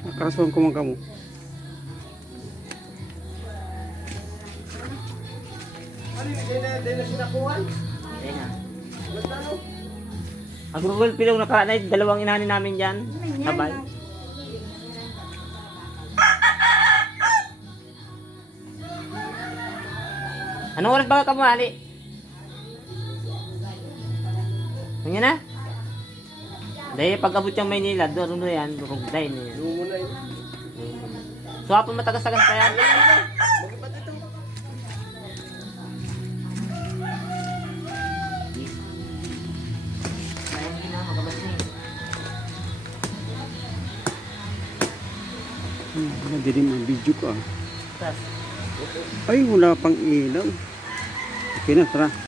Nakasuhan ko man kamo. Ang Google Pilong nakaranay, dalawang inanin namin dyan. Sabay. Anong oras ba ka kamali? Ganyan na? Dahil pag abot yung Maynila, doon na yan, rugday na yan. So hapon matagas-tagas pa yan. Dilim ang video ko. Ay, wala pang ilaw. Okay na, tara.